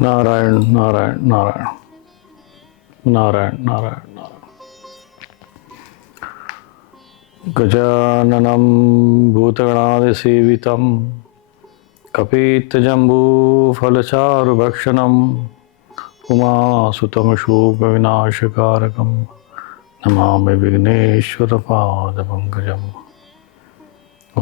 नारायण नारायण नारायण नारायण नारायण नारायण। गजाननं भूतगणादिसेवितं कपित्थजम्बूफलचारुभक्षणं उमासुतं शोकविनाशकारकं नमामि विघ्नेश्वरपादपङ्कजम्। ॐ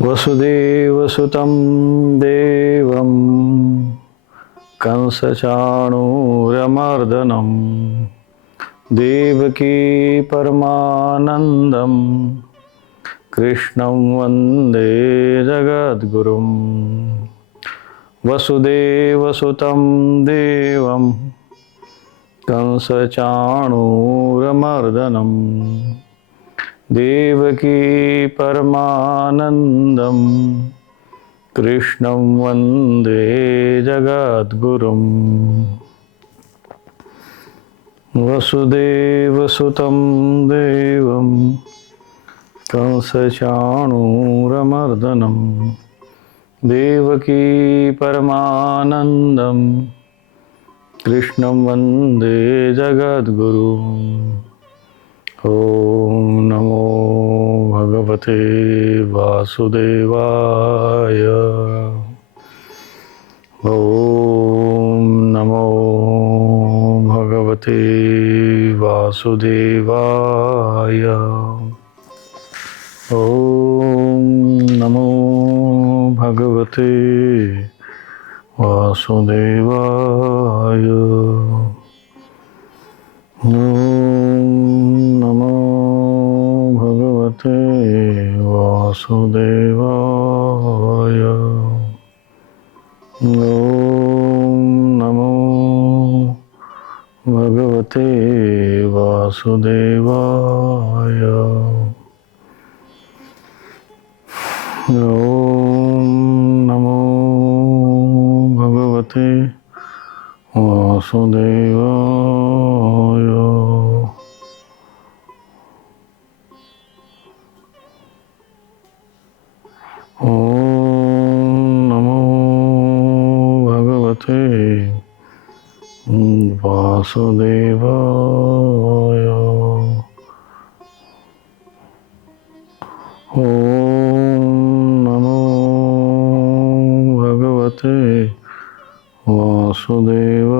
वसुदेवसुतं देवं कंसचाणूरमर्दनं देवकी परमानन्दं कृष्णं वन्दे जगद्गुरुं। वसुदेवसुतं देवं कंसचाणूरमर्दनं देवकी परमानन्दं कृष्णं वन्दे जगद्गुरुं। वसुदेवसुतं देवं कंसचाणूरमर्दनं देवकी परमानन्दं कृष्णं वन्दे जगद्गुरुं। ॐ नमो भगवते वासुदेवाय। ॐ नमो भगवते वासुदेवाय। ॐ नमो भगवते वासुदेवाय। वासुदेवाय। ॐ नमो भगवते वासुदेवाय। ॐ नमो भगवते वासुदेवाय। ॐ नमो भगवते वासुदेवाय। ॐ नमो भगवते वासुदेवाय।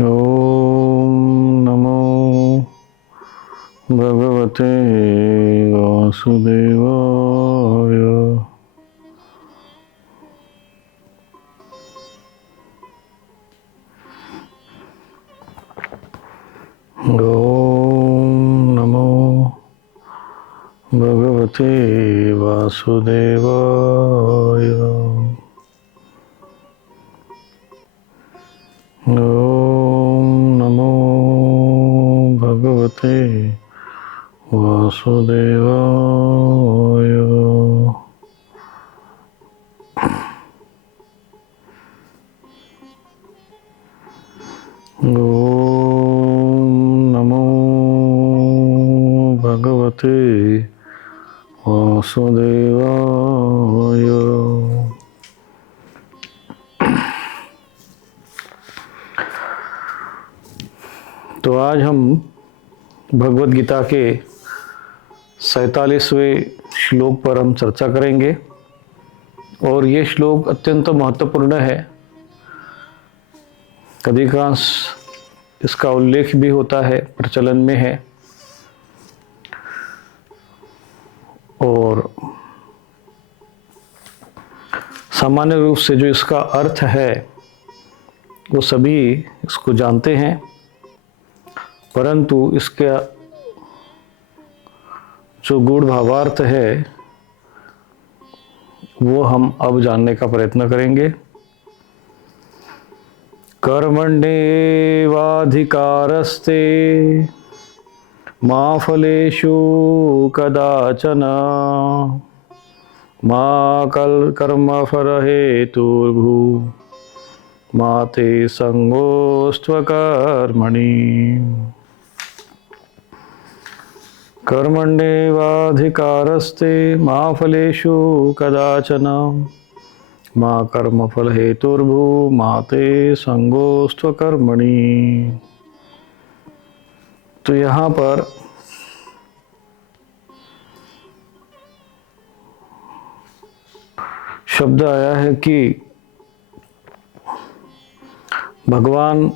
ॐ नमो भगवते वासुदेवाय। ॐ नमो भगवते वासुदेवाय। ॐ नमो भगवते वासुदेवाय। ॐ नमो भगवते वासुदेवाय। तो आज हम भगवद गीता के 47वें श्लोक पर हम चर्चा करेंगे और ये श्लोक अत्यंत महत्वपूर्ण है। अधिकांश इसका उल्लेख भी होता है, प्रचलन में है और सामान्य रूप से जो इसका अर्थ है वो सभी इसको जानते हैं, परंतु इसका जो गूढ़ भावार्थ है वो हम अब जानने का प्रयत्न करेंगे। कर्मण्येवाधिकारस्ते मा फलेषु कदाचन मा कर्मफलहेतुर्भुः मा ते संगोऽस्त्वकर्मणि। कर्मण्येवाधिकारस्ते मा फलेषु कदाचन। मा कर्मफलहेतुर्भूर्मा ते संगोऽस्त्वकर्मणि। तो यहाँ पर शब्द आया है कि भगवान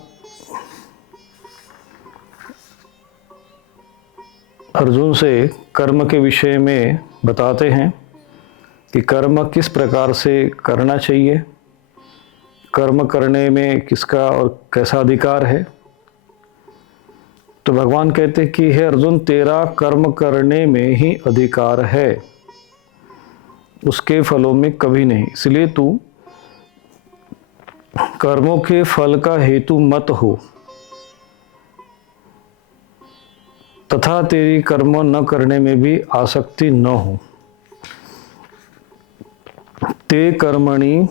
अर्जुन से कर्म के विषय में बताते हैं कि कर्म किस प्रकार से करना चाहिए, कर्म करने में किसका और कैसा अधिकार है। तो भगवान कहते हैं कि हे अर्जुन, तेरा कर्म करने में ही अधिकार है, उसके फलों में कभी नहीं। इसलिए तू कर्मों के फल का हेतु मत हो, तथा तेरी कर्म न करने में भी आसक्ति न हो। ते कर्मणि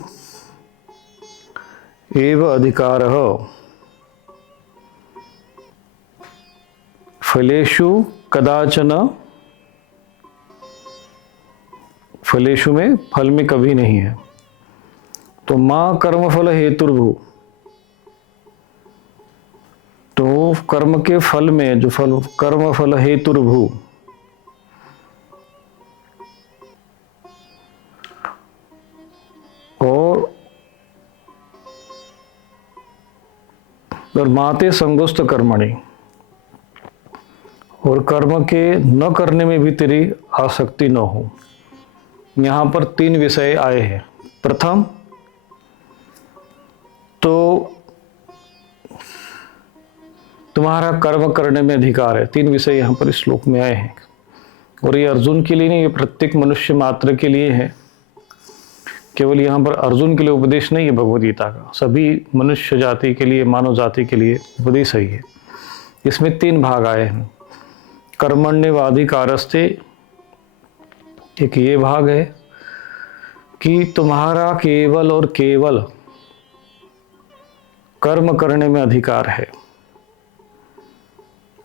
एव अधिकारः फलेषु कदाचन। फलेषु में फल में कभी नहीं है। तो मां कर्मफल हेतुर्भू, तो कर्म के फल में जो फल कर्म फल हेतुर्भू, और माते संगोस्त कर्मणि, और कर्म के न करने में भी तेरी आसक्ति न हो। यहाँ पर 3 विषय आए हैं। प्रथम तो तुम्हारा कर्म करने में अधिकार है। 3 विषय यहाँ पर इस श्लोक में आए हैं, और ये अर्जुन के लिए नहीं, ये प्रत्येक मनुष्य मात्र के लिए है। केवल यहाँ पर अर्जुन के लिए उपदेश नहीं है भगवद गीता का, सभी मनुष्य जाति के लिए, मानव जाति के लिए उपदेश है ये। इसमें 3 भाग आए हैं। कर्मण्येवाधिकारस्ते, एक ये भाग है कि तुम्हारा केवल और केवल कर्म करने में अधिकार है,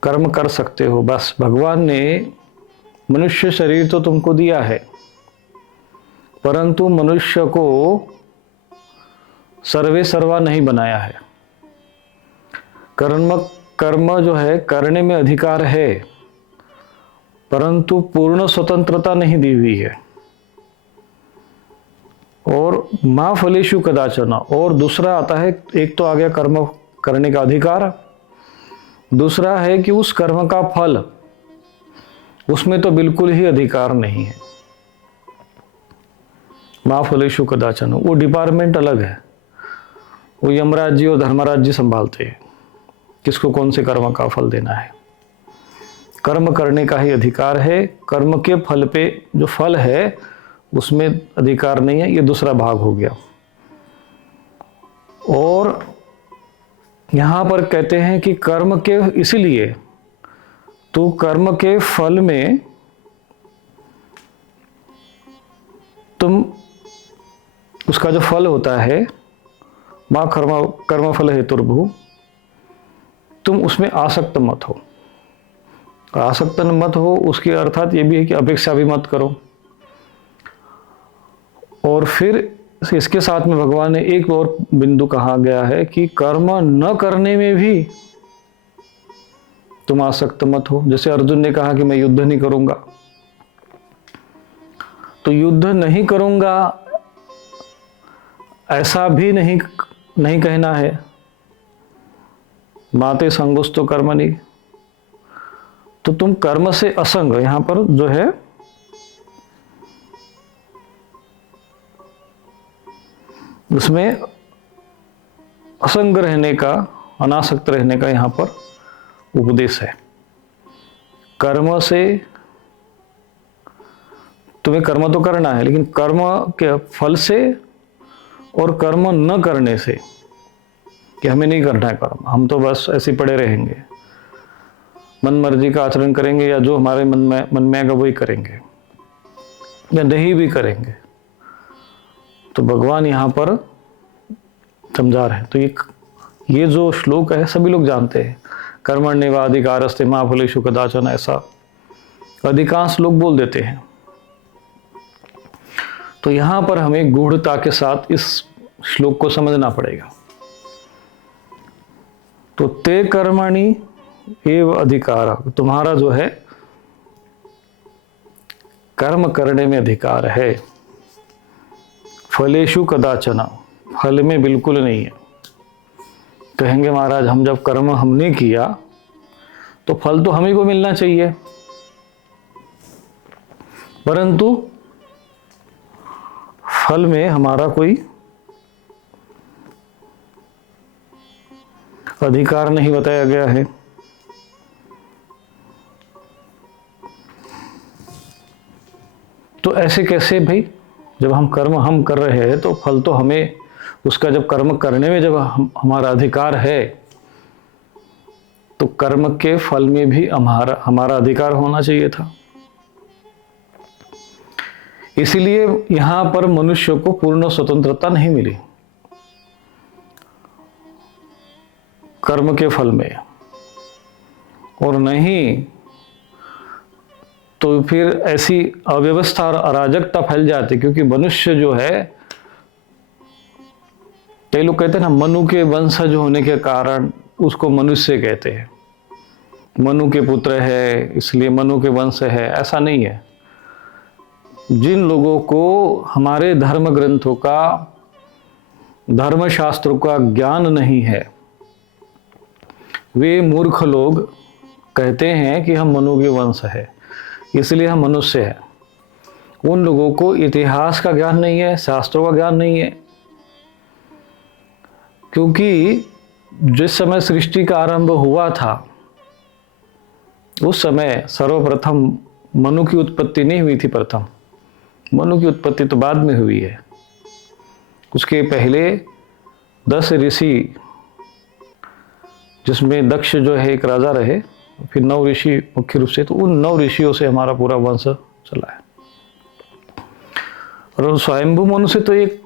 कर्म कर सकते हो बस। भगवान ने मनुष्य शरीर तो तुमको दिया है, परंतु मनुष्य को सर्वे सर्वा नहीं बनाया है। कर्म जो है करने में अधिकार है, परंतु पूर्ण स्वतंत्रता नहीं दी हुई है। और मां फलेषु कदाचन, और दूसरा आता है, एक तो आ गया कर्म करने का अधिकार, दूसरा है कि उस कर्म का फल, उसमें तो बिल्कुल ही अधिकार नहीं है। मां फलेषु कदाचन, वो डिपार्टमेंट अलग है, वो यमराज जी और धर्मराज जी संभालते हैं किसको कौन से कर्म का फल देना है। कर्म करने का ही अधिकार है, कर्म के फल पे जो फल है उसमें अधिकार नहीं है। ये दूसरा भाग हो गया। और यहां पर कहते हैं कि कर्म के, इसीलिए तो कर्म के फल में तुम, उसका जो फल होता है, मां कर्म फल हेतुर्भू, तुम उसमें आसक्त मत हो। आसक्त मत हो, उसके अर्थात ये भी है कि अपेक्षा भी मत करो। और फिर इसके साथ में भगवान ने एक और बिंदु कहा गया है कि कर्म न करने में भी तुम आसक्त मत हो। जैसे अर्जुन ने कहा कि मैं युद्ध नहीं करूंगा, तो युद्ध नहीं करूंगा ऐसा भी नहीं कहना है। माते संगोस्तो कर्मणि, तो तुम कर्म से असंग, यहां पर जो है उसमें असंग रहने का, अनासक्त रहने का यहां पर उपदेश है। कर्म से तुम्हें कर्म तो करना है, लेकिन कर्म के फल से और कर्म न करने से, कि हमें नहीं करना है कर्म, हम तो बस ऐसे पड़े रहेंगे, मन मर्जी का आचरण करेंगे, या जो हमारे मन में आएगा वही करेंगे, या नहीं भी करेंगे। तो भगवान यहाँ पर समझा रहे हैं। तो ये जो श्लोक है सभी लोग जानते हैं, कर्मण्येवाधिकारस्ते मा फलेषु कदाचन, ऐसा अधिकांश लोग बोल देते हैं। तो यहां पर हमें गूढ़ता के साथ इस श्लोक को समझना पड़ेगा। तो ते कर्मणि एव अधिकार, तुम्हारा जो है कर्म करने में अधिकार है, फलेषु कदाचन, फल में बिल्कुल नहीं है। कहेंगे महाराज हम जब कर्म हमने किया तो फल तो हम ही को मिलना चाहिए, परंतु फल में हमारा कोई अधिकार नहीं बताया गया है। तो ऐसे कैसे भाई, जब हम कर्म हम कर रहे हैं तो फल तो हमें, उसका जब कर्म करने में जब हमारा अधिकार है तो कर्म के फल में भी हमारा अधिकार होना चाहिए था। इसलिए यहां पर मनुष्य को पूर्ण स्वतंत्रता नहीं मिली कर्म के फल में, और नहीं तो फिर ऐसी अव्यवस्था और अराजकता फैल जाती। क्योंकि मनुष्य जो है, कई लोग कहते हैं ना मनु के वंशज होने के कारण उसको मनुष्य कहते हैं, मनु के पुत्र है इसलिए मनु के वंश है, ऐसा नहीं है। जिन लोगों को हमारे धर्म ग्रंथों का, धर्म शास्त्रों का ज्ञान नहीं है, वे मूर्ख लोग कहते हैं कि हम मनु के वंश है इसलिए हम मनुष्य हैं। उन लोगों को इतिहास का ज्ञान नहीं है, शास्त्रों का ज्ञान नहीं है। क्योंकि जिस समय सृष्टि का आरंभ हुआ था उस समय सर्वप्रथम मनु की उत्पत्ति नहीं हुई थी। प्रथम मनु की उत्पत्ति तो बाद में हुई है। उसके पहले 10 ऋषि, जिसमें दक्ष जो है एक राजा रहे, फिर 9 ऋषि मुख्य रूप से, तो उन 9 ऋषियों से हमारा पूरा वंश चला है। और स्वयंभू मनु से तो एक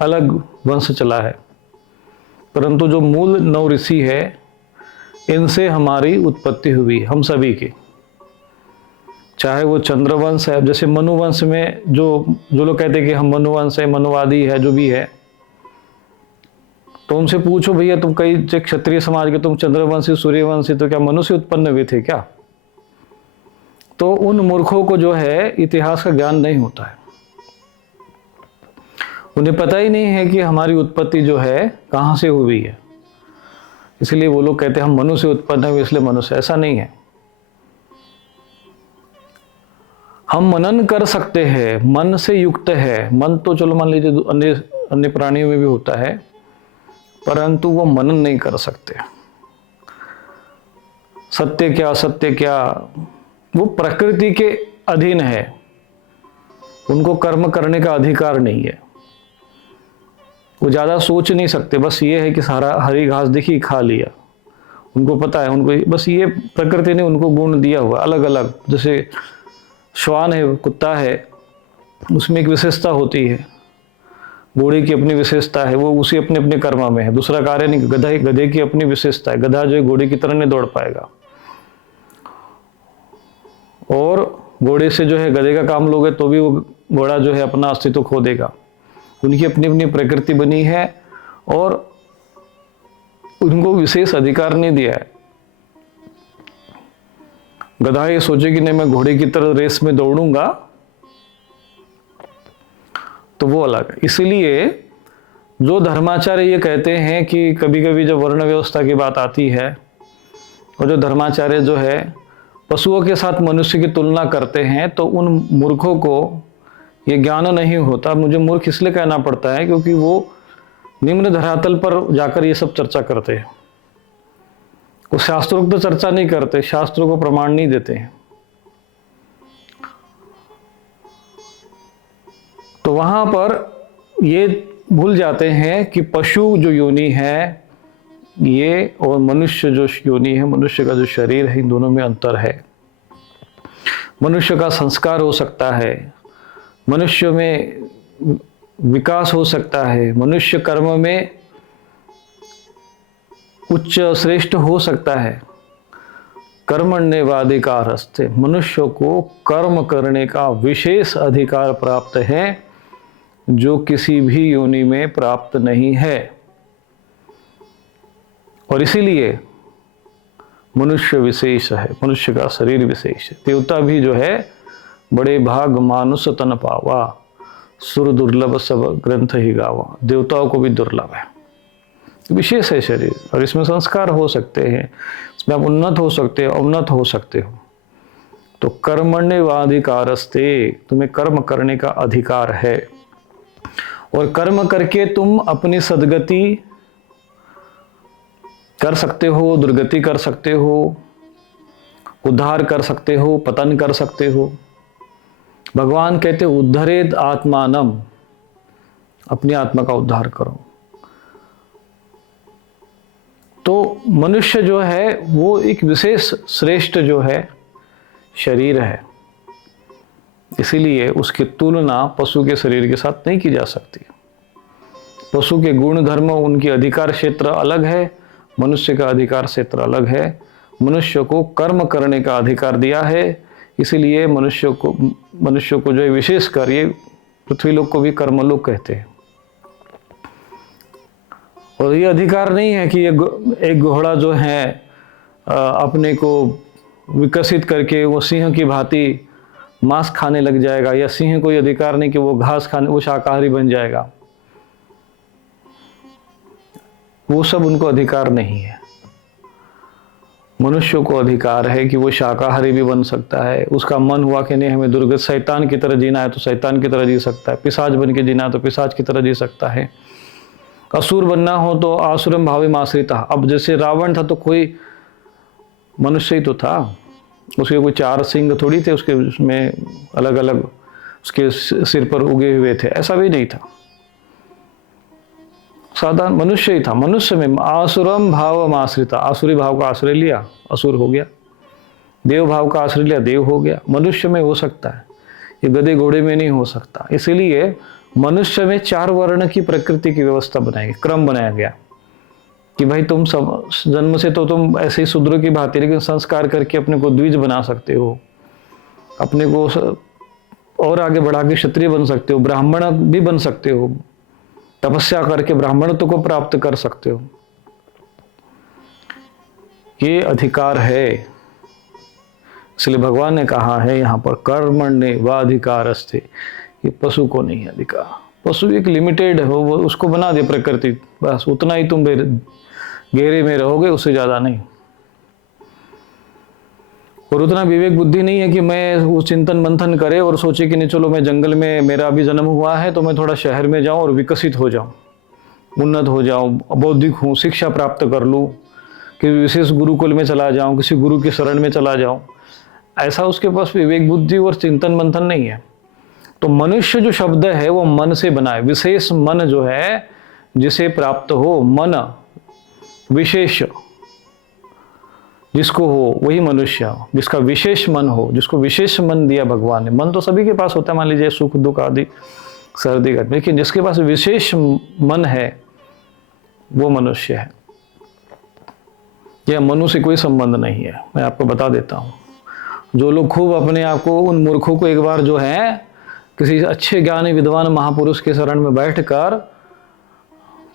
अलग वंश चला है, परंतु जो मूल 9 ऋषि है इनसे हमारी उत्पत्ति हुई, हम सभी की। चाहे वो चंद्रवंश है, जैसे मनुवंश में जो लोग कहते हैं कि हम मनुवंश है, मनुवादी है, जो भी है, तो उनसे पूछो भैया तुम कई क्षत्रिय समाज के, तुम चंद्रवंशी सूर्यवंशी, तो क्या मनुष्य उत्पन्न हुए थे क्या? तो उन मूर्खों को जो है इतिहास का ज्ञान नहीं होता है, उन्हें पता ही नहीं है कि हमारी उत्पत्ति जो है कहाँ से हुई है। इसलिए वो लोग कहते हैं हम मनु से उत्पन्न हुए इसलिए मनुष्य, ऐसा नहीं है। हम मनन कर सकते हैं, मन से युक्त है। मन तो चलो मान लीजिए अन्य प्राणियों में भी होता है, परंतु वो मनन नहीं कर सकते। सत्य क्या असत्य क्या, वो प्रकृति के अधीन है, उनको कर्म करने का अधिकार नहीं है। वो ज्यादा सोच नहीं सकते, बस ये है कि सारा हरी घास दिखी खा लिया, उनको पता है, उनको बस ये प्रकृति ने उनको गुण दिया हुआ अलग अलग। जैसे श्वान है, कुत्ता है, उसमें एक विशेषता होती है, घोड़े की अपनी विशेषता है, वो उसी अपने अपने कर्म में है, दूसरा कार्य नहीं। गधे की अपनी विशेषता है, गधा जो है घोड़े की तरह नहीं दौड़ पाएगा, और घोड़े से जो है गधे का काम लोगे तो भी वो घोड़ा जो है अपना अस्तित्व खो देगा। उनकी अपनी अपनी प्रकृति बनी है और उनको विशेष अधिकार नहीं दिया है। गधा ये सोचे कि नहीं मैं घोड़े की तरह रेस में दौड़ूंगा, तो वो अलग है। इसलिए जो धर्माचार्य ये कहते हैं कि कभी कभी जब वर्ण व्यवस्था की बात आती है, और जो धर्माचार्य जो है पशुओं के साथ मनुष्य की तुलना करते हैं, तो उन मूर्खों को ये ज्ञान नहीं होता। मुझे मूर्ख इसलिए कहना पड़ता है क्योंकि वो निम्न धरातल पर जाकर ये सब चर्चा करते हैं, वो शास्त्रों तो चर्चा नहीं करते, शास्त्रों को प्रमाण नहीं देते हैं। तो वहां पर ये भूल जाते हैं कि पशु जो योनि है ये, और मनुष्य जो योनि है, मनुष्य का जो शरीर है, इन दोनों में अंतर है। मनुष्य का संस्कार हो सकता है, मनुष्य में विकास हो सकता है, मनुष्य कर्म में उच्च श्रेष्ठ हो सकता है। कर्मण्येवाधिकारस्ते, मनुष्य को कर्म करने का विशेष अधिकार प्राप्त है जो किसी भी योनि में प्राप्त नहीं है। और इसीलिए मनुष्य विशेष है, मनुष्य का शरीर विशेष है। देवता भी जो है बड़े भाग मानुष तन पावा, सुर दुर्लभ सब ग्रंथ ही गावा। देवताओं को भी दुर्लभ है, विशेष है शरीर, और इसमें संस्कार हो सकते हैं, इसमें आप उन्नत हो सकते हो, अवनत हो सकते हो। तो कर्मण्येवाधिकारस्ते, तुम्हें कर्म करने का अधिकार है, और कर्म करके तुम अपनी सद्गति कर सकते हो, दुर्गति कर सकते हो, उद्धार कर सकते हो, पतन कर सकते हो। भगवान कहते उद्धरेद आत्मानम, अपनी आत्मा का उद्धार करो। तो मनुष्य जो है वो एक विशेष श्रेष्ठ जो है शरीर है, इसीलिए उसकी तुलना पशु के शरीर के साथ नहीं की जा सकती। पशु के गुण धर्म, उनकी अधिकार क्षेत्र अलग है, मनुष्य का अधिकार क्षेत्र अलग है। मनुष्य को कर्म करने का अधिकार दिया है, इसीलिए मनुष्य को जो है विशेष कर, ये पृथ्वी लोक को भी कर्मलोक कहते हैं। और ये अधिकार नहीं है कि ये एक घोड़ा जो है अपने को विकसित करके वो सिंह की भांति मांस खाने लग जाएगा, या सिंह को ये अधिकार नहीं कि वो घास खाने, वो शाकाहारी बन जाएगा। वो सब उनको अधिकार नहीं है। मनुष्य को अधिकार है कि वो शाकाहारी भी बन सकता है। उसका मन हुआ कि नहीं हमें दुर्गत शैतान की तरह जीना है तो शैतान की तरह जी सकता है, पिशाच बन के जीना है तो पिशाच की तरह जी सकता है, असुर बनना हो तो आसुरम भाविम आश्रिता। अब जैसे रावण था तो कोई मनुष्य ही तो था, उसके कोई 4 सिंह थोड़ी थे, उसके उसमें अलग अलग उसके सिर पर उगे हुए थे, ऐसा भी नहीं था, साधारण मनुष्य ही था। मनुष्य में आसुरम भाव आश्रिता, आसुरी भाव का आश्रय लिया, असुर हो गया, देव भाव का आश्रय लिया, देव हो गया। मनुष्य में हो सकता है, ये गधे घोड़े में नहीं हो सकता। इसीलिए मनुष्य में 4 वर्ण की प्रकृति की व्यवस्था बनाई, क्रम बनाया गया कि भाई तुम सब जन्म से तो तुम ऐसे ही शूद्र की भांति, लेकिन संस्कार करके अपने को द्विज बना सकते हो, अपने को और आगे बढ़ा के क्षत्रिय बन सकते हो, ब्राह्मण भी बन सकते हो, तपस्या करके ब्राह्मणत्व को प्राप्त कर सकते हो। ये अधिकार है, इसलिए भगवान ने कहा है यहाँ पर कर्मण्येवाधिकारस्ते, ये पशु को नहीं अधिकार। पशु एक लिमिटेड है, वो उसको बना दे प्रकृति, बस उतना ही तुम घेरे में रहोगे, उससे ज्यादा नहीं। और उतना विवेक बुद्धि नहीं है कि मैं वो चिंतन मंथन करे और सोचे कि नहीं चलो मैं जंगल में मेरा अभी जन्म हुआ है तो मैं थोड़ा शहर में जाऊं और विकसित हो जाऊं, उन्नत हो जाऊं, बौद्धिक हूं, शिक्षा प्राप्त कर लूं, कि विशेष गुरुकुल में चला जाऊं, किसी गुरु की शरण में चला जाऊं। ऐसा उसके पास विवेक बुद्धि और चिंतन मंथन नहीं है। तो मनुष्य जो शब्द है वो मन से बना है, विशेष मन जो है जिसे प्राप्त हो, मन विशेष जिसको हो वही मनुष्य, जिसका विशेष मन हो, जिसको विशेष मन दिया भगवान ने। मन तो सभी के पास होता है, मान लीजिए सुख दुख आदि सर्दी गर्मी, लेकिन जिसके पास विशेष मन है वो मनुष्य है। यह मनु से कोई संबंध नहीं है, मैं आपको बता देता हूँ। जो लोग खूब अपने आप को, उन मूर्खों को एक बार जो है किसी अच्छे ज्ञानी विद्वान महापुरुष के शरण में बैठकर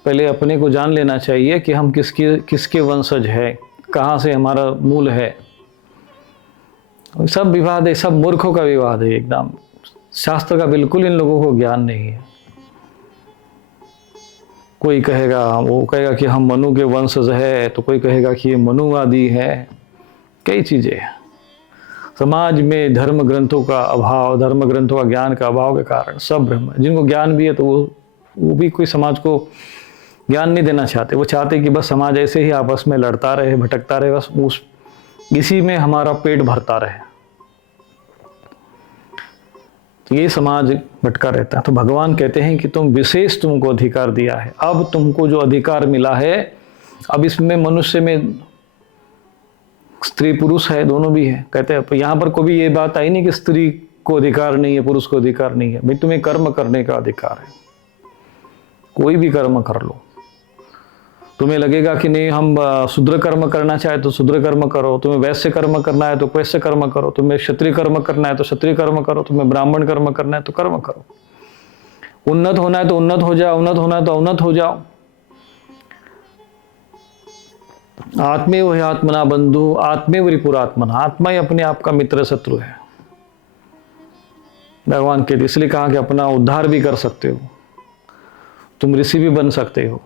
पहले अपने को जान लेना चाहिए कि हम किसके वंशज है, कहाँ से हमारा मूल है। सब विवाद है, सब मूर्खों का विवाद है एकदम। शास्त्र का बिल्कुल इन लोगों को ज्ञान नहीं है। कोई कहेगा, वो कहेगा कि हम मनु के वंशज है, तो कोई कहेगा कि ये मनुवादी है। कई चीजें हैं समाज में, धर्म ग्रंथों का अभाव, धर्म ग्रंथों का ज्ञान का अभाव के कारण सब ब्रह्म। जिनको ज्ञान भी है तो वो भी कोई समाज को ज्ञान नहीं देना चाहते। वो चाहते कि बस समाज ऐसे ही आपस में लड़ता रहे, भटकता रहे, बस इसी में हमारा पेट भरता रहे, तो ये समाज भटका रहता है। तो भगवान कहते हैं कि तुम विशेष तुमको अधिकार दिया है। अब तुमको जो अधिकार मिला है, अब इसमें मनुष्य में स्त्री पुरुष है, दोनों भी है। कहते हैं यहाँ पर कोई ये बात आई नहीं कि स्त्री को अधिकार नहीं है, पुरुष को अधिकार नहीं है। भाई तुम्हें कर्म करने का अधिकार है, कोई भी कर्म कर लो। तुम्हें लगेगा कि नहीं हम शूद्र कर्म करना चाहे तो शूद्र कर्म करो, तुम्हें वैश्य कर्म करना है तो वैश्य कर्म करो, तुम्हें क्षत्रिय कर्म करना है तो क्षत्रिय कर्म करो, तुम्हें ब्राह्मण कर्म करना है तो कर्म करो, उन्नत होना है तो उन्नत हो जाओ, उन्नत होना है तो उन्नत हो जाओ। आत्मेव हि आत्मना बंधु आत्मेव रिपुरात्मना, आत्मा ही अपने आप का मित्र शत्रु है। भगवान के इसलिए कहा कि अपना उद्धार भी कर सकते हो, तुम ऋषि भी बन सकते हो,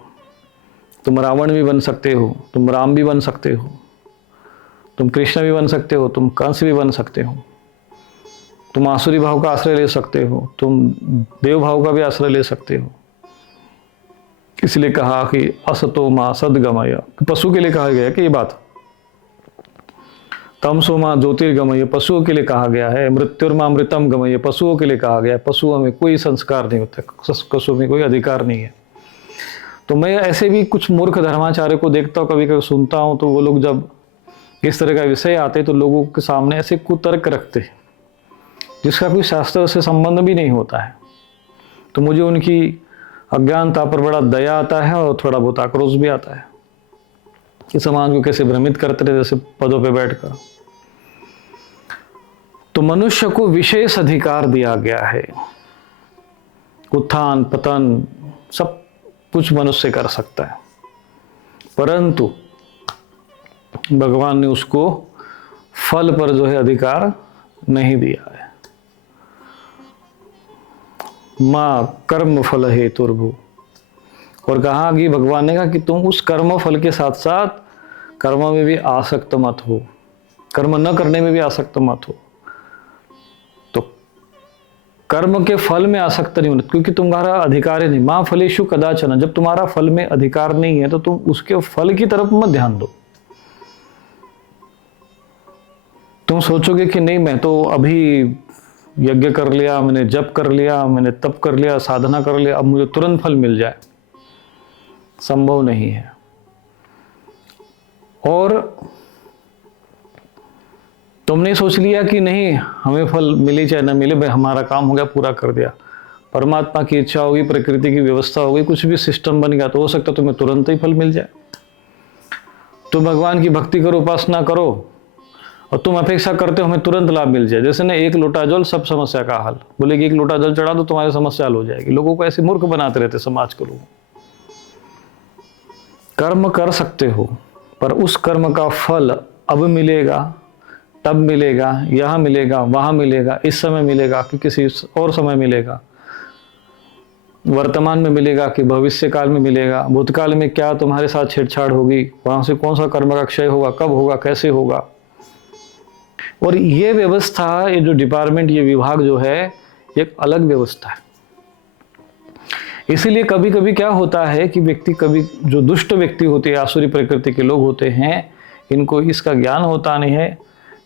तुम रावण भी बन सकते हो, तुम राम भी बन सकते हो, तुम कृष्ण भी बन सकते हो, तुम कंस भी बन सकते हो, तुम आसुरी भाव का आश्रय ले सकते हो, तुम देव भाव का भी आश्रय ले सकते हो। इसलिए कहा कि असतो मां सद्गमय, पशु के लिए कहा गया कि ये बात, तमसो मां ज्योतिर्गमय पशुओं के लिए कहा गया है, मृत्युर्मा मृतम गमय पशुओं के लिए कहा गया है। पशुओं में कोई संस्कार नहीं होता, पशुओं में कोई अधिकार नहीं है। तो मैं ऐसे भी कुछ मूर्ख धर्माचार्य को देखता हूँ, कभी कभी सुनता हूँ, तो वो लोग जब इस तरह का विषय आते तो लोगों के सामने ऐसे कुतर्क रखते हैं जिसका कोई शास्त्र से संबंध भी नहीं होता है। तो मुझे उनकी अज्ञानता पर बड़ा दया आता है और थोड़ा बहुत आक्रोश भी आता है कि समाज को कैसे भ्रमित करते रहे जैसे पदों पे बैठकर। तो मनुष्य को विशेष अधिकार दिया गया है, उत्थान पतन सब कुछ मनुष्य कर सकता है, परंतु भगवान ने उसको फल पर जो है अधिकार नहीं दिया है। मां कर्म फल हेतुर्भु, और कहा कि भगवान ने कहा कि तुम उस कर्म फल के साथ साथ कर्म में भी आसक्त मत हो, कर्म न करने में भी आसक्त मत हो। तो कर्म के फल में आसक्त नहीं होना, क्योंकि तुम्हारा अधिकार ही नहीं। मां फलेषु कदाचन, जब तुम्हारा फल में अधिकार नहीं है तो तुम उसके फल की तरफ मत ध्यान दो। तुम सोचोगे कि नहीं मैं तो अभी यज्ञ कर लिया, मैंने जप कर लिया, मैंने तप कर लिया, साधना कर लिया, अब मुझे तुरंत फल मिल जाए, संभव नहीं है। और तुमने सोच लिया कि नहीं हमें फल मिले चाहे ना मिले, भाई हमारा काम हो गया, पूरा कर दिया। परमात्मा की इच्छा होगी, प्रकृति की व्यवस्था होगी, कुछ भी सिस्टम बन गया तो हो सकता है तुम्हें तुरंत ही फल मिल जाए। तुम भगवान की भक्ति करो, उपासना करो, और तुम अपेक्षा करते हो हमें तुरंत लाभ मिल जाए। जैसे ना एक लोटा जल सब समस्या का हल, बोले कि एक लोटा जल चढ़ा दो तुम्हारी समस्या हल हो जाएगी। लोगों को ऐसे मूर्ख बनाते रहते समाज के लोग। कर्म कर सकते हो, पर उस कर्म का फल अब मिलेगा, तब मिलेगा, यहाँ मिलेगा, वहां मिलेगा, इस समय मिलेगा कि किसी और समय मिलेगा, वर्तमान में मिलेगा कि भविष्य काल में मिलेगा, भूतकाल में क्या तुम्हारे साथ छेड़छाड़ होगी, वहां से कौन सा कर्म का क्षय होगा, कब होगा, कैसे होगा। और ये व्यवस्था, ये जो डिपार्टमेंट, ये विभाग जो है, एक अलग व्यवस्था है। इसीलिए कभी कभी क्या होता है कि व्यक्ति, कभी जो दुष्ट व्यक्ति होते हैं, आसुरी प्रकृति के लोग होते हैं, इनको इसका ज्ञान होता नहीं है,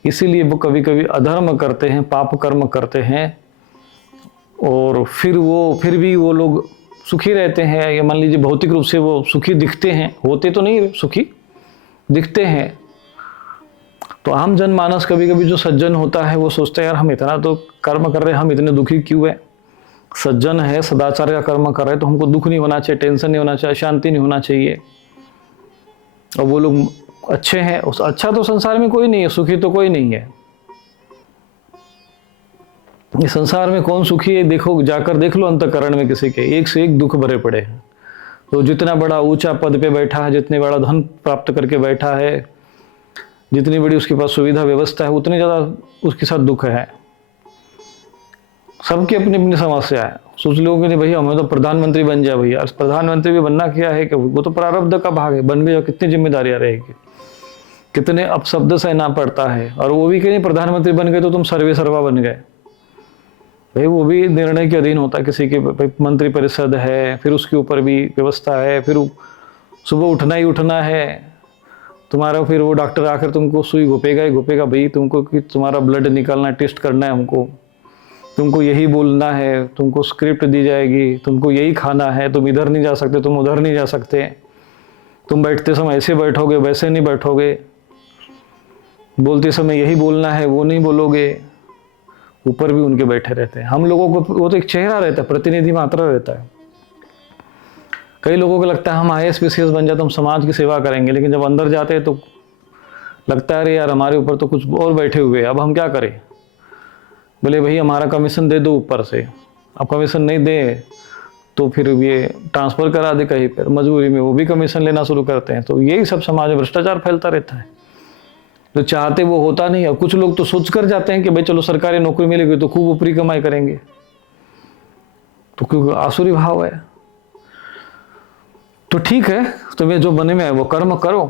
इसीलिए वो कभी कभी अधर्म करते हैं, पाप कर्म करते हैं, और फिर भी वो लोग सुखी रहते हैं। या मान लीजिए भौतिक रूप से वो सुखी दिखते हैं, होते तो नहीं, सुखी दिखते हैं। तो आम जनमानस कभी कभी जो सज्जन होता है वो सोचता है यार हम इतना तो कर्म कर रहे हैं, हम इतने दुखी क्यों है। सज्जन है, सदाचार का कर्म कर रहे हैं, तो हमको दुख नहीं होना चाहिए, टेंशन नहीं होना चाहिए, शांति नहीं होना चाहिए। और वो लोग अच्छे हैं, उस अच्छा तो संसार में कोई नहीं है, सुखी तो कोई नहीं है। इस संसार में कौन सुखी है, देखो जाकर देख लो अंतःकरण में किसी के, एक से एक दुख भरे पड़े हैं। तो जितना बड़ा ऊंचा पद पे बैठा है, जितने बड़ा धन प्राप्त करके बैठा है, जितनी बड़ी उसके पास सुविधा व्यवस्था है, उतनी ज्यादा उसके साथ दुख है। सबकी अपनी अपनी समस्या है। सोच लोगे नहीं भैया हमें तो प्रधानमंत्री बन जाए, भैया प्रधानमंत्री भी बनना क्या है कि वो तो प्रारब्ध का भाग है, बन गया कितनी जिम्मेदारियां रहेगी, कितने अपशब्द सहना पड़ता है। और वो भी कहीं प्रधानमंत्री बन गए तो तुम सर्वे सर्वा बन गए, भाई वो भी निर्णय के अधीन होता है। किसी के मंत्री परिषद है, फिर उसके ऊपर भी व्यवस्था है, फिर सुबह उठना ही उठना है तुम्हारा, फिर वो डॉक्टर आकर तुमको सुई घुपेगा ही घुपेगा, भाई तुमको कि तुम्हारा ब्लड निकालना, टेस्ट करना है हमको, तुमको यही बोलना है, तुमको स्क्रिप्ट दी जाएगी, तुमको यही खाना है, तुम इधर नहीं जा सकते, तुम उधर नहीं जा सकते, तुम बैठते समय ऐसे बैठोगे, वैसे नहीं बैठोगे, बोलते समय यही बोलना है, वो नहीं बोलोगे। ऊपर भी उनके बैठे रहते हैं। हम लोगों को वो तो एक चेहरा रहता है, प्रतिनिधि मात्र रहता है। कई लोगों को लगता है हम IAS PCS बन जाए तो हम समाज की सेवा करेंगे, लेकिन जब अंदर जाते हैं तो लगता है अरे यार हमारे ऊपर तो कुछ और बैठे हुए हैं, अब हम क्या करें। बोले भाई हमारा कमीशन दे दो ऊपर से, अब कमीशन नहीं दे तो फिर ये ट्रांसफ़र करा दे कहीं पर, मजबूरी में वो भी कमीशन लेना शुरू करते हैं। तो यही सब समाज में भ्रष्टाचार फैलता रहता है, जो चाहते वो होता नहीं। और कुछ लोग तो सोच कर जाते हैं कि भाई चलो सरकारी नौकरी मिलेगी तो खूब ऊपरी कमाई करेंगे, तो क्योंकि आसुरी भाव है। तो ठीक है, तुम्हें जो बने में है वो कर्म करो,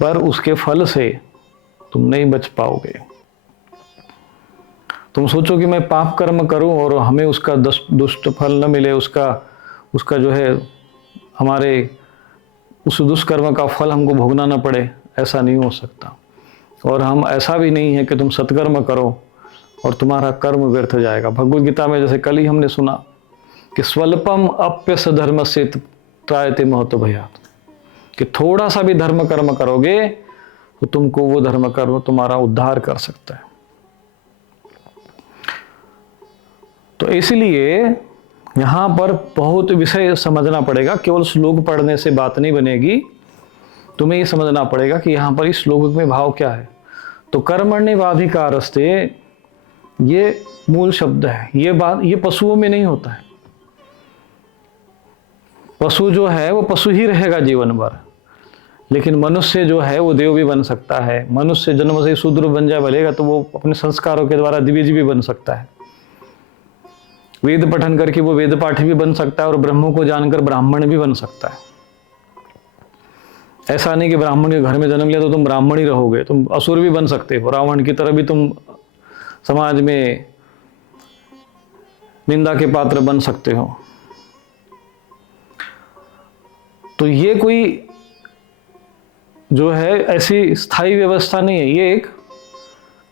पर उसके फल से तुम नहीं बच पाओगे। तुम सोचो कि मैं पाप कर्म करूं और हमें उसका दुष्ट फल न मिले, उसका जो है हमारे उस दुष्कर्म का फल हमको भोगना न पड़े, ऐसा नहीं हो सकता। और हम ऐसा भी नहीं है कि तुम सत्कर्म करो और तुम्हारा कर्म व्यर्थ जाएगा। भगवद गीता में जैसे कल ही हमने सुना कि स्वल्पम अप्यस धर्म से त्रायते महतो भयात, कि थोड़ा सा भी धर्म कर्म करोगे तो तुमको वो धर्म कर्म तुम्हारा उद्धार कर सकता है। तो इसलिए यहाँ पर बहुत विषय समझना पड़ेगा, केवल श्लोक पढ़ने से बात नहीं बनेगी। तुम्हें ये समझना पड़ेगा कि यहाँ पर इस श्लोक में भाव क्या है। तो कर्मण्येवाधिकारस्ते ये मूल शब्द है। ये पशुओं में नहीं होता है। पशु जो है वो पशु ही रहेगा जीवन भर, लेकिन मनुष्य जो है वो देव भी बन सकता है। मनुष्य जन्म से शूद्र बन जाए भलेगा तो वो अपने संस्कारों के द्वारा द्विज भी बन सकता है। वेद पठन करके वो वेद पाठी भी बन सकता है और ब्रह्म को जानकर ब्राह्मण भी बन सकता है। ऐसा नहीं कि ब्राह्मण के घर में जन्म लिया तो तुम ब्राह्मण ही रहोगे, तुम असुर भी बन सकते हो, रावण की तरह भी तुम समाज में निंदा के पात्र बन सकते हो। तो ये कोई जो है ऐसी स्थायी व्यवस्था नहीं है, ये एक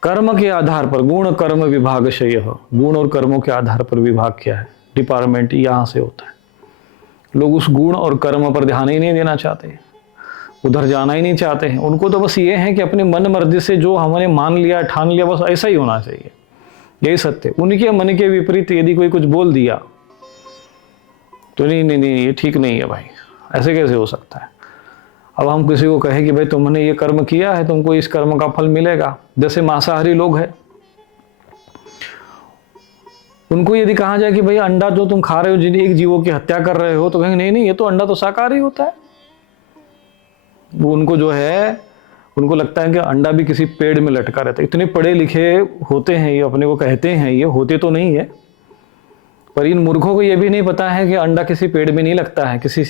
कर्म के आधार पर गुण कर्म विभागशय, गुण और कर्मों के आधार पर विभाग किया है, डिपार्टमेंट यहाँ से होता है। लोग उस गुण और कर्म पर ध्यान ही नहीं देना चाहते, उधर जाना ही नहीं चाहते हैं। उनको तो बस ये है कि अपनी मन मर्जी से जो हमने मान लिया ठान लिया बस ऐसा ही होना चाहिए, यही सत्य। उनके मन के विपरीत यदि कोई कुछ बोल दिया तो नहीं ये ठीक नहीं है भाई, ऐसे कैसे हो सकता है। अब हम किसी को कहें कि भाई तुमने ये कर्म किया है, तुमको इस कर्म का फल मिलेगा। जैसे मांसाहारी लोग हैं, उनको यदि कहा जाए कि भाई अंडा जो तुम खा रहे हो, जिन एक जीवों की हत्या कर रहे हो, तो कहेंगे नहीं ये तो अंडा तो शाकाहारी होता है। वो उनको जो है उनको लगता है कि अंडा भी किसी पेड़ में लटका रहता है। इतने पढ़े लिखे होते हैं ये, अपने को कहते हैं ये, होते तो नहीं है, पर इन मूर्खों को ये भी नहीं पता है कि अंडा किसी पेड़ में नहीं लगता है, किसी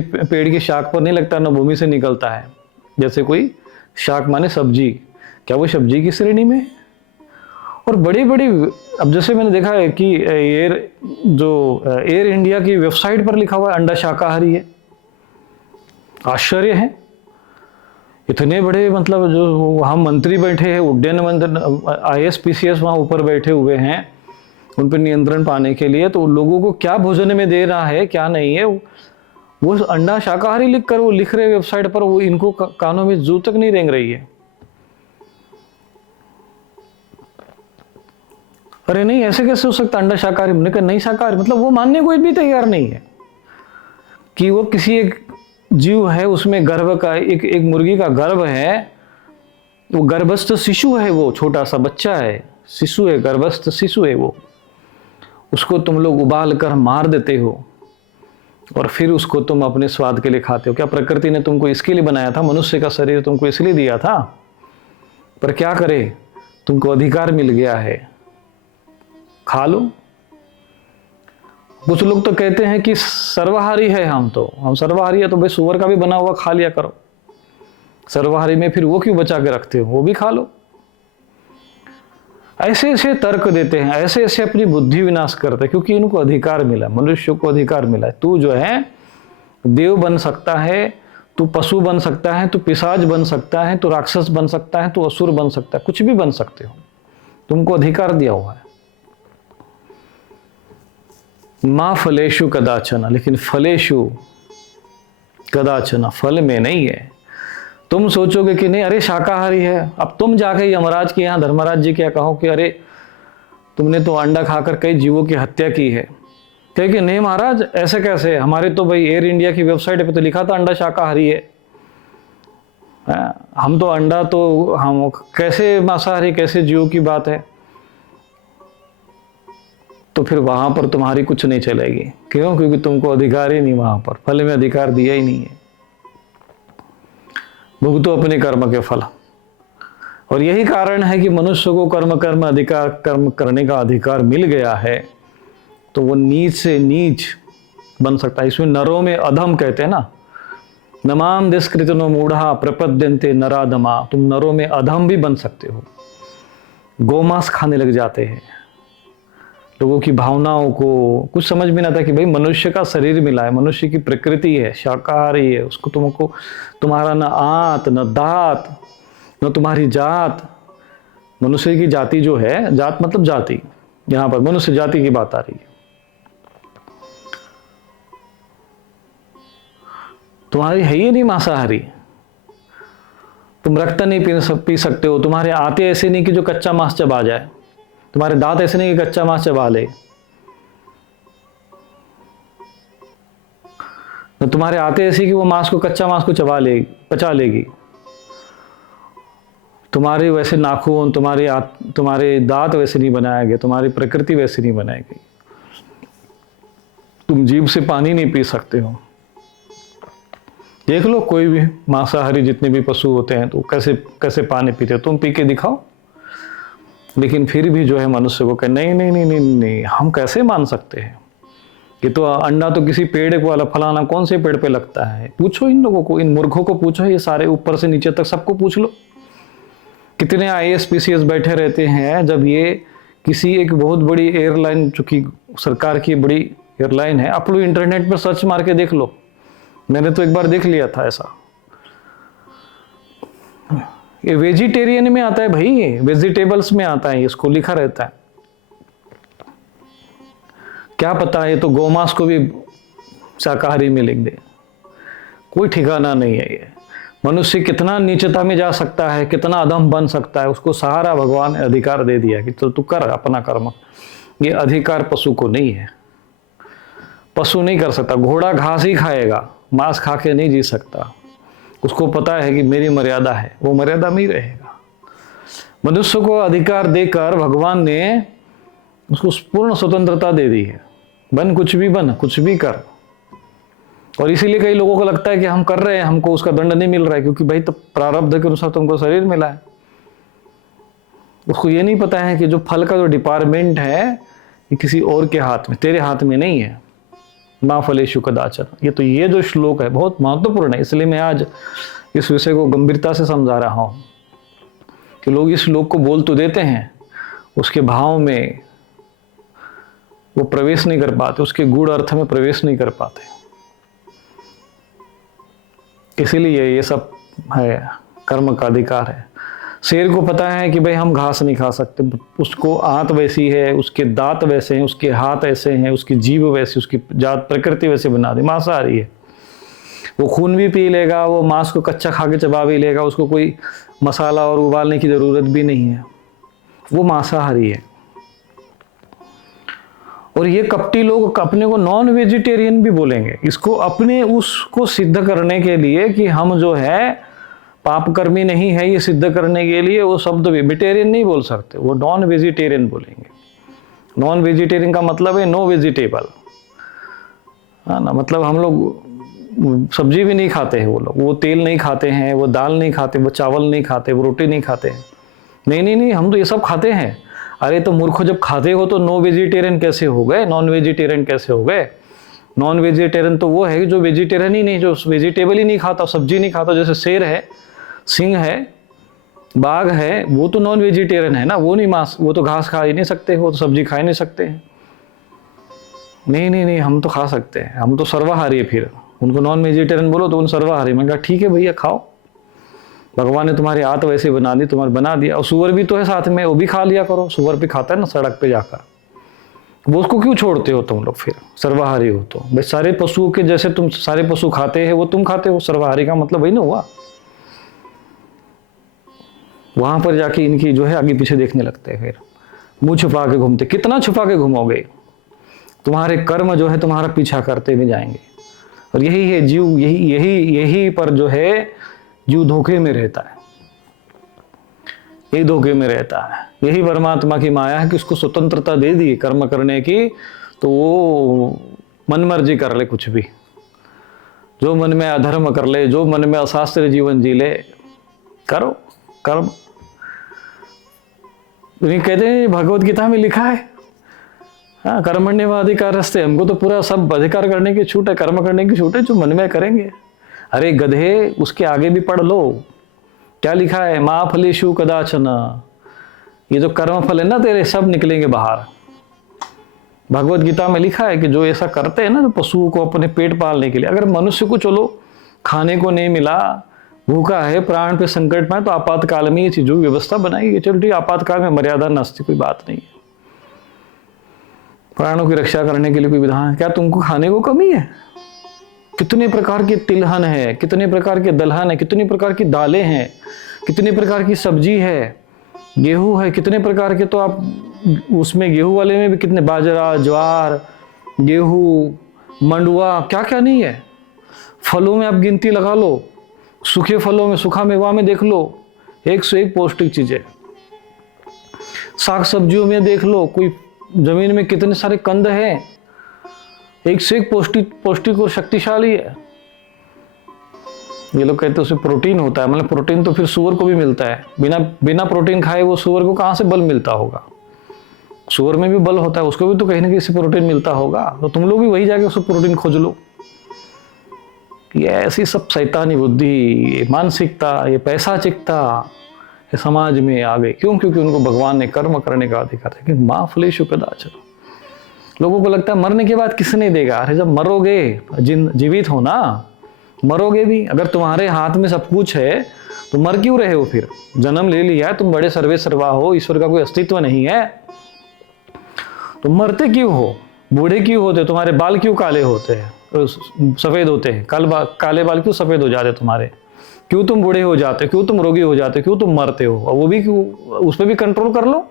पेड़ की शाख पर नहीं लगता, न भूमि से निकलता है। जैसे कोई शाख माने सब्जी, क्या वो सब्जी की श्रेणी में। और बड़ी बड़ी, अब जैसे मैंने देखा है कि एयर इंडिया की वेबसाइट पर लिखा हुआ है अंडा शाकाहारी है। आश्चर्य है, इतने बड़े मतलब जो वहाँ मंत्री बैठे हैं, उड्डयन मंत्री IAS PCS वहाँ ऊपर बैठे हुए हैं उन पर नियंत्रण पाने के लिए, तो लोगों को क्या भोजन में दे रहा है क्या नहीं है, वो अंडा शाकाहारी लिखकर वो लिख रहे वेबसाइट पर, वो इनको कानों में जू तक नहीं रेंग रही है। अरे नहीं ऐसे कैसे हो सकता अंडा शाकाहारी। हमने कहा नहीं शाकाहारी, मतलब वो मानने को भी तैयार नहीं है कि वो किसी एक जीव है, उसमें गर्भ का एक मुर्गी का गर्भ है, वो गर्भस्थ शिशु है, वो छोटा सा बच्चा है, शिशु है, गर्भस्थ शिशु है वो, उसको तुम लोग उबाल कर मार देते हो और फिर उसको तुम अपने स्वाद के लिए खाते हो। क्या प्रकृति ने तुमको इसके लिए बनाया था? मनुष्य का शरीर तुमको इसलिए दिया था, पर क्या करे, तुमको अधिकार मिल गया है, खा लो। कुछ लोग तो कहते हैं कि सर्वाहारी है हम सर्वाहारी है, तो भाई सुअर का भी बना हुआ खा लिया करो। सर्वाहारी में फिर वो क्यों बचा के रखते हो, वो भी खा लो। ऐसे ऐसे तर्क देते हैं, ऐसे ऐसे अपनी बुद्धि विनाश करते हैं, क्योंकि इनको अधिकार मिला, मनुष्य को अधिकार मिला है। तू जो है देव बन सकता है, तू पशु बन सकता है, तू पिशाच बन सकता है, तू राक्षस बन सकता है, तू असुर बन सकता है, कुछ भी बन सकते हो, तुमको अधिकार दिया हुआ है। माँ फलेषु कदाचन, लेकिन फलेषु कदाचन, फल में नहीं है। तुम सोचोगे कि नहीं अरे शाकाहारी है, अब तुम जाके यमराज के यहाँ धर्मराज जी क्या कहो कि अरे तुमने तो अंडा खाकर कई जीवों की हत्या की है, कहे कि नहीं महाराज ऐसे कैसे, हमारे तो भाई एयर इंडिया की वेबसाइट पे तो लिखा था अंडा शाकाहारी है। हम तो अंडा तो हम कैसे मांसाहारी, कैसे जीव की बात है। तो फिर वहां पर तुम्हारी कुछ नहीं चलेगी। क्यों? क्योंकि तुमको अधिकार ही नहीं, वहां पर फल में अधिकार दिया ही नहीं है। भुगतो अपने कर्म के फल। और यही कारण है कि मनुष्य को कर्म करने का अधिकार मिल गया है, तो वो नीच से नीच बन सकता है। इसमें नरों में अधम कहते हैं ना, नमाम दुष्कृतिनो मूढ़ा प्रपद्यन्ते नराधमा, तुम नरों में अधम भी बन सकते हो। गोमांस खाने लग जाते हैं, लोगों की भावनाओं को कुछ समझ में ना आता कि भाई मनुष्य का शरीर मिला है, मनुष्य की प्रकृति है, शाकाहारी है, उसको तुमको तुम्हारा न आंत न दांत न तुम्हारी जात। मनुष्य की जाति जो है, जात मतलब जाति, यहां पर मनुष्य जाति की बात आ रही है। तुम्हारी है ही नहीं मांसाहारी, तुम रक्त नहीं पी सकते हो, तुम्हारे आते ऐसे नहीं कि जो कच्चा मांस चबा जाए, तुम्हारे दांत ऐसे नहीं कि कच्चा मांस चबा ले, तो तुम्हारे आते ऐसे कि वो मांस को, कच्चा मांस को पचा लेगी। तुम्हारे वैसे नाखून, तुम्हारे दांत वैसे नहीं बनाए गए, तुम्हारी प्रकृति वैसे नहीं बनाई गई। तुम जीभ से पानी नहीं पी सकते हो। देख लो कोई भी मांसाहारी जितने भी पशु होते हैं तो कैसे कैसे पानी पीते हो, तुम पी के दिखाओ। लेकिन फिर भी जो है मनुष्य को कहे नहीं नहीं नहीं नहीं नहीं, हम कैसे मान सकते हैं, ये तो अंडा तो किसी पेड़ वाला फलाना कौन से पेड़ पे लगता है। पूछो इन लोगों को, इन मूर्खों को पूछो, ये सारे ऊपर से नीचे तक सबको पूछ लो। कितने IAS PCS बैठे रहते हैं, जब ये किसी एक बहुत बड़ी एयरलाइन, चूंकि सरकार की बड़ी एयरलाइन है, आप लोग इंटरनेट पर सर्च मार के देख लो, मैंने तो एक बार देख लिया था ऐसा। ये वेजिटेरियन में आता है भाई, ये वेजिटेबल्स में आता है, इसको लिखा रहता है। क्या पता है, ये तो गोमांस को भी शाकाहारी में लिख दे, कोई ठिकाना नहीं है। ये मनुष्य कितना नीचता में जा सकता है, कितना अधम बन सकता है, उसको सहारा भगवान ने अधिकार दे दिया कि तो तू कर अपना कर्म। ये अधिकार पशु को नहीं है, पशु नहीं कर सकता। घोड़ा घास ही खाएगा, मांस खा के नहीं जी सकता। उसको पता है कि मेरी मर्यादा है, वो मर्यादा में ही रहेगा। मनुष्य को अधिकार देकर भगवान ने उसको पूर्ण स्वतंत्रता दे दी है, बन कुछ भी बन, कुछ भी कर। और इसीलिए कई लोगों को लगता है कि हम कर रहे हैं, हमको उसका दंड नहीं मिल रहा है, क्योंकि भाई तो प्रारब्ध के अनुसार तुमको शरीर मिला है। उसको ये नहीं पता है कि जो फल का जो डिपार्टमेंट है ये किसी और के हाथ में, तेरे हाथ में नहीं है। माँ फलेषु कदाचन, ये जो श्लोक है बहुत महत्वपूर्ण है, इसलिए मैं आज इस विषय को गंभीरता से समझा रहा हूं कि लोग इस श्लोक को बोल तो देते हैं, उसके भाव में वो प्रवेश नहीं कर पाते, उसके गूढ़ अर्थ में प्रवेश नहीं कर पाते। इसीलिए ये सब है, कर्म का अधिकार है। शेर को पता है कि भाई हम घास नहीं खा सकते, उसको आंत वैसी है, उसके दांत वैसे हैं, उसके हाथ ऐसे हैं, उसकी जीभ वैसी, उसकी जात प्रकृति वैसे बना दी, मांसाहारी है। वो खून भी पी लेगा, वो मांस को कच्चा खा के चबा भी लेगा, उसको कोई मसाला और उबालने की जरूरत भी नहीं है, वो मांसाहारी है। और ये कपटी लोग अपने को नॉन वेजिटेरियन भी बोलेंगे, इसको अपने उसको सिद्ध करने के लिए कि हम जो है पाप कर्मी नहीं है, ये सिद्ध करने के लिए वो शब्द वेजिटेरियन नहीं बोल सकते, वो नॉन वेजिटेरियन बोलेंगे। नॉन वेजिटेरियन का मतलब है नो वेजिटेबल, है ना। मतलब हम लोग सब्जी भी नहीं खाते हैं, वो लोग, वो तेल नहीं खाते हैं, वो दाल नहीं खाते, वो चावल नहीं खाते, वो रोटी नहीं खाते हैं। नहीं नहीं नहीं, हम तो ये सब खाते हैं। अरे तो मूर्खो, जब खाते हो तो नो वेजिटेरियन कैसे हो गए, नॉन वेजिटेरियन कैसे हो गए? नॉन वेजिटेरियन तो वो है जो वेजिटेरियन ही नहीं, जो वेजिटेबल ही नहीं खाता, सब्जी नहीं खाता। जैसे शेर है, सिंह है, बाघ है, वो तो नॉन वेजिटेरियन है ना, वो नहीं मांस, वो तो घास खा ही नहीं सकते, वो तो सब्जी खा ही नहीं सकते हैं। नहीं नहीं नहीं, हम तो खा सकते हैं, हम तो सर्वाहारी है। फिर उनको नॉन वेजिटेरियन बोलो तो उन सर्वाहारी। मैं कहा ठीक है भैया, खाओ, भगवान ने तुम्हारी आंत वैसे बना दी, तुम्हारे बना दिया। और सुअर भी तो है साथ में, वो भी खा लिया करो। सुअर भी खाता है ना सड़क पे जाकर, वो उसको क्यों छोड़ते हो तुम लोग? फिर सर्वाहारी हो तो भाई सारे पशुओं के जैसे तुम सारे पशु खाते हैं, वो तुम खाते हो। सर्वाहारी का मतलब वही ना हुआ। वहां पर जाके इनकी जो है आगे पीछे देखने लगते हैं, फिर मुंह छुपा के घूमते। कितना छुपा के घूमोगे? तुम्हारे कर्म जो है तुम्हारा पीछा करते भी जाएंगे। और यही है जीव, यही पर जो है जीव धोखे में रहता है, यही धोखे में रहता है। यही परमात्मा की माया है कि उसको स्वतंत्रता दे दी कर्म करने की, तो वो मन मर्जी कर ले, कुछ भी, जो मन में अधर्म कर ले, जो मन में अशास्त्रीय जीवन जी ले, करो कर्म। उन्हें कहते हैं भगवत गीता में लिखा है, हाँ, कर्मण्येवाधिकारस्ते, हमको तो पूरा सब अधिकार करने की छूट है, कर्म करने की छूट है, जो मन में करेंगे। अरे गधे, उसके आगे भी पढ़ लो, क्या लिखा है, मा फलेषु कदाचन। ये जो कर्म फल है ना तेरे, सब निकलेंगे बाहर। भगवत गीता में लिखा है कि जो ऐसा करते हैं ना, जो पशुओं को अपने पेट पालने के लिए, अगर मनुष्य को चलो खाने को नहीं मिला, भूखा है, प्राण पे संकट में, तो आपातकाल में ये चीजों की व्यवस्था बनाई। चलो ठीक, आपातकाल में मर्यादा नस्ती, कोई बात नहीं है, प्राणों की रक्षा करने के लिए कोई विधान है। क्या तुमको खाने को कमी है? कितने प्रकार के तिलहन है, कितने प्रकार के दलहन है, कितनी प्रकार की दालें हैं, कितने प्रकार की सब्जी है, गेहूं है, कितने प्रकार के, तो आप उसमें गेहूं वाले में भी कितने, बाजरा, ज्वार, गेहूं, मंडुआ, क्या क्या नहीं है। फलों में आप गिनती लगा लो, सूखे फलों में, सूखा मेवा में देख लो, 101 पौष्टिक चीजें। साग सब्जियों में देख लो, कोई जमीन में कितने सारे कंद हैं, 101 पौष्टिक और शक्तिशाली है। ये लोग कहते हैं उसमें प्रोटीन होता है, मतलब प्रोटीन तो फिर सूअर को भी मिलता है। बिना प्रोटीन खाए वो सूअर को कहाँ से बल मिलता होगा? सूअर में भी बल होता है, उसको भी तो कहीं ना कहीं से प्रोटीन मिलता होगा। तो तुम लोग भी वही जाके उसको प्रोटीन खोज लो। ये ऐसी सब शैतानी बुद्धि, ये मानसिकता, ये पैसा चिकता ये समाज में आ गई। क्यों? क्योंकि उनको भगवान ने कर्म करने का अधिकार है कि माँ फलेषु कदाचन। लोगों को लगता है मरने के बाद किसने देगा? अरे जब मरोगे, जीवित हो ना, मरोगे भी। अगर तुम्हारे हाथ में सब कुछ है तो मर क्यों रहे हो? फिर जन्म ले लिया, तुम बड़े सर्वे सर्वा हो, ईश्वर का कोई अस्तित्व नहीं है, तो मरते क्यों हो? बूढ़े क्यों होते? तुम्हारे बाल क्यों काले होते हैं, सफेद होते हैं? काले बाल क्यों सफेद हो जाते तुम्हारे? क्यों तुम बूढ़े हो जाते? क्यों तुम रोगी हो जाते? क्यों तुम मरते हो? और वो भी क्यों? उस पर भी कंट्रोल कर लो।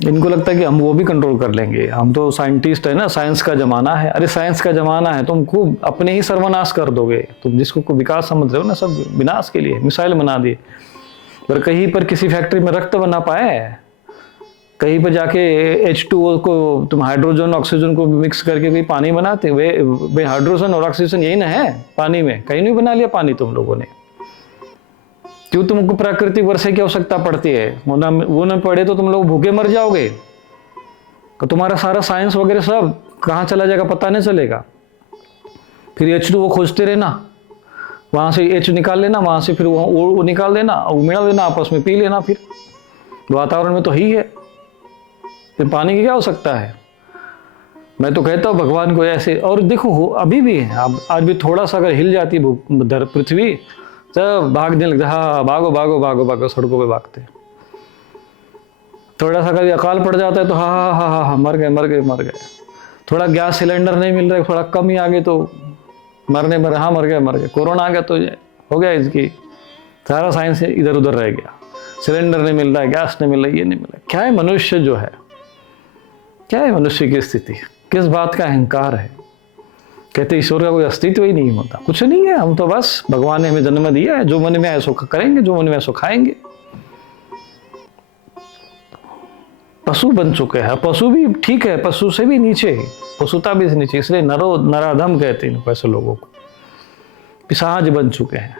इनको लगता है कि हम वो भी कंट्रोल कर लेंगे, हम तो साइंटिस्ट है ना, साइंस का जमाना है। अरे साइंस का जमाना है, तुम खूब अपने ही सर्वनाश कर दोगे। तुम जिसको विकास समझ रहे हो ना, सब विनाश के लिए मिसाइल बना दिए। पर कहीं पर किसी फैक्ट्री में रक्त बना पाए, कहीं पर जाके H2O को तुम हाइड्रोजन ऑक्सीजन को मिक्स करके कोई पानी बनाते? वे हाइड्रोजन और ऑक्सीजन यही ना है पानी में, कहीं नहीं बना लिया पानी तुम लोगों ने। क्यों तुमको प्राकृतिक वर्षा की आवश्यकता पड़ती है? वो न पड़े तो तुम लोग भूखे मर जाओगे। तो तुम्हारा सारा साइंस वगैरह सब कहाँ चला जाएगा पता नहीं चलेगा। फिर H2O खोजते रहना, वहां से H निकाल लेना, वहां से फिर वो निकाल देना, मिला लेना, आपस में पी लेना। फिर वातावरण में तो ही है, फिर पानी की क्या हो सकता है? मैं तो कहता हूँ भगवान को ऐसे। और देखो अभी भी है, आज भी थोड़ा सा अगर हिल जाती पृथ्वी, सब भागने लगता, हाँ भागो भागो भागो भागो, सड़कों पे भागते। थोड़ा सा कभी अकाल पड़ जाता है तो हाँ हाँ हाँ हाँ मर गए मर गए मर गए। थोड़ा गैस सिलेंडर नहीं मिल रहा है, थोड़ा कम ही आ गए तो हाँ मर गए मर गए। कोरोना आ गया तो हो गया, इसकी सारा साइंस इधर उधर रह गया। सिलेंडर नहीं मिल रहा है, गैस नहीं मिल रहा, ये नहीं मिल रहा। क्या है मनुष्य जो है, क्या है मनुष्य की स्थिति? किस बात का अहंकार है? कहते ईश्वर का कोई अस्तित्व ही नहीं होता, कुछ नहीं है। हम तो बस भगवान ने हमें जन्म दिया है, जो मन में आए सो करेंगे, जो मन में आए सो खाएंगे। पशु बन चुके हैं। पशु भी ठीक है, पशु से भी नीचे, पशुता भी से नीचे, इसलिए नराधम कहते हैं ऐसे लोगों को। पिशाच बन चुके हैं,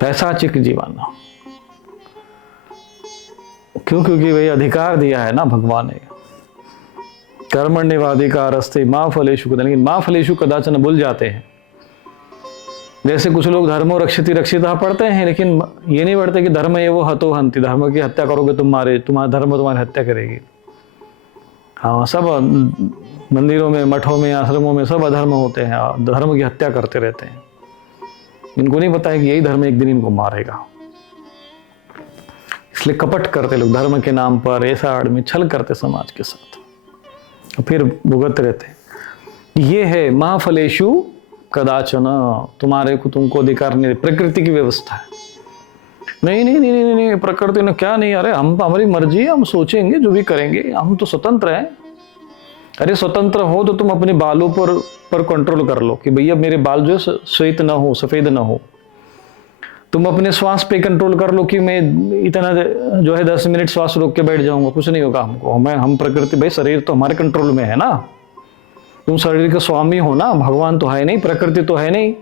पैशाचिक जीवन। क्यों? क्योंकि वही अधिकार दिया है ना भगवान ने, कर्मण्येवाधिकारस्ते मा फलेषु कदाचन। लेकिन मा फलेषु कदाचन भूल जाते हैं। जैसे कुछ लोग धर्मो रक्षिति रक्षिता पढ़ते हैं, लेकिन ये नहीं पढ़ते कि धर्म ये वो हतो हंति, धर्म की हत्या करोगे तुम्हारा धर्म तुम्हारी हत्या करेगी। हाँ, सब मंदिरों में, मठों में, आश्रमों में सब अधर्म होते हैं, धर्म की हत्या करते रहते हैं। इनको नहीं पता है कि यही धर्म एक दिन इनको मारेगा। इसलिए कपट करते लोग धर्म के नाम पर, ऐसा आदमी छल करते समाज के साथ, फिर भुगत रहते। ये है महाफलेषु कदाचन, तुम्हारे को तुमको अधिकार नहीं, प्रकृति की व्यवस्था है। नहीं नहीं नहीं नहीं नहीं, प्रकृति ने क्या नहीं, अरे हम हमारी मर्जी है, हम सोचेंगे जो भी करेंगे, हम तो स्वतंत्र हैं। अरे स्वतंत्र हो तो तुम अपने बालों पर कंट्रोल कर लो कि भैया मेरे बाल जो है श्वेत ना हो, सफेद ना हो। तुम अपने श्वास पे कंट्रोल कर लो कि मैं इतना जो है 10 मिनट श्वास रोक के बैठ जाऊंगा, कुछ नहीं होगा हमको। हम प्रकृति, भाई शरीर तो हमारे कंट्रोल में है ना। तुम शरीर के स्वामी हो ना, भगवान तो है नहीं, प्रकृति तो है नहीं।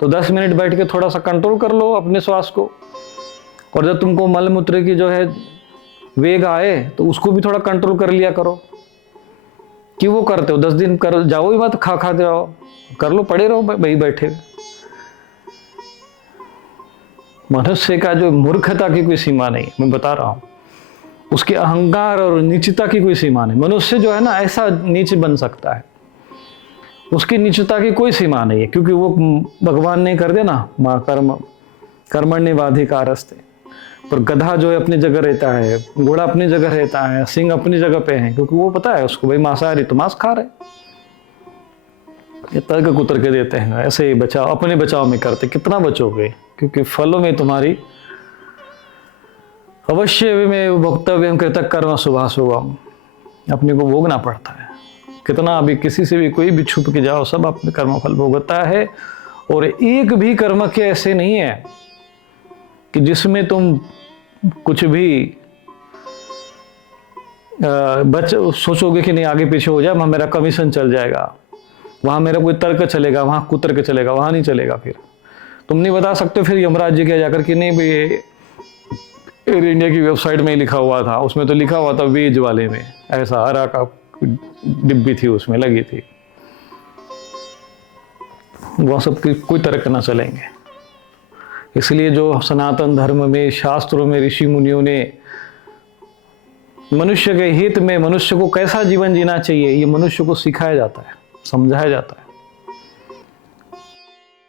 तो 10 मिनट बैठ के थोड़ा सा कंट्रोल कर लो अपने श्वास को। और जब तुमको मल मूत्र की जो है वेग आए तो उसको भी थोड़ा कंट्रोल कर लिया करो। कि वो करते हो 10 दिन कर जाओ ही मत, खा खाते रहो, कर लो, पड़े रहो भाई बैठे। मनुष्य का जो मूर्खता की कोई सीमा नहीं, मैं बता रहा हूं। उसके अहंकार और नीचता की कोई सीमा नहीं। मनुष्य जो है ना ऐसा नीच बन सकता है, उसकी नीचता की कोई सीमा नहीं है, क्योंकि वो भगवान ने कर दिया ना, माँ कर्मण्येवाधिकारस्ते। पर गधा जो है अपनी जगह रहता है, घोड़ा अपनी जगह रहता है, सिंह अपनी जगह पे है, क्योंकि वो पता है उसको भाई मांसाहारी तो मांस खा रहे। ये तर्क कुतर के देते हैं, ऐसे ही बचाव, अपने बचाव में करते, कितना बचोगे, क्योंकि फलों में तुम्हारी अवश्य में भोक्तव्य कृतक कर्म शुभाशुभम, अपने को भोगना पड़ता है। कितना भी किसी से भी कोई भी छुप के जाओ, सब अपने कर्म फल भोगता है। और एक भी कर्म के ऐसे नहीं है कि जिसमें तुम कुछ भी सोचोगे कि नहीं आगे पीछे हो जाए, वहां मेरा कमीशन चल जाएगा, वहां मेरा कोई तर्क चलेगा, वहां कुतर्क चलेगा, वहां नहीं चलेगा। फिर तुम नहीं बता सकते फिर यमराज जी के जाकर कि नहीं भाई एयर इंडिया की वेबसाइट में लिखा हुआ था, उसमें तो लिखा हुआ था वेज वाले में ऐसा, हरा का डिब्बी थी उसमें लगी थी, वह सब कोई तर्क ना चलेंगे। इसलिए जो सनातन धर्म में, शास्त्रों में ऋषि मुनियों ने मनुष्य के हित में मनुष्य को कैसा जीवन जीना चाहिए, ये मनुष्य को सिखाया जाता है, समझाया जाता है।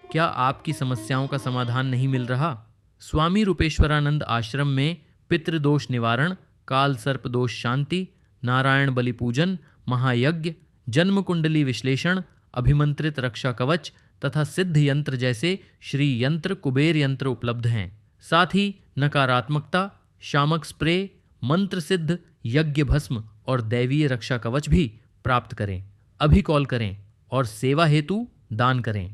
क्या आपकी समस्याओं का समाधान नहीं मिल रहा? स्वामी रूपेश्वरानंद आश्रम में पितृदोष निवारण, काल सर्प दोष शांति, नारायण बलि पूजन, महायज्ञ, जन्म कुंडली विश्लेषण, अभिमंत्रित रक्षा कवच तथा सिद्ध यंत्र जैसे श्री यंत्र, कुबेर यंत्र उपलब्ध हैं। साथ ही नकारात्मकता, शामक स्प्रे, मंत्र सिद्ध यज्ञ भस्म और दैवीय रक्षा कवच भी प्राप्त करें। अभी कॉल करें और सेवा हेतु दान करें।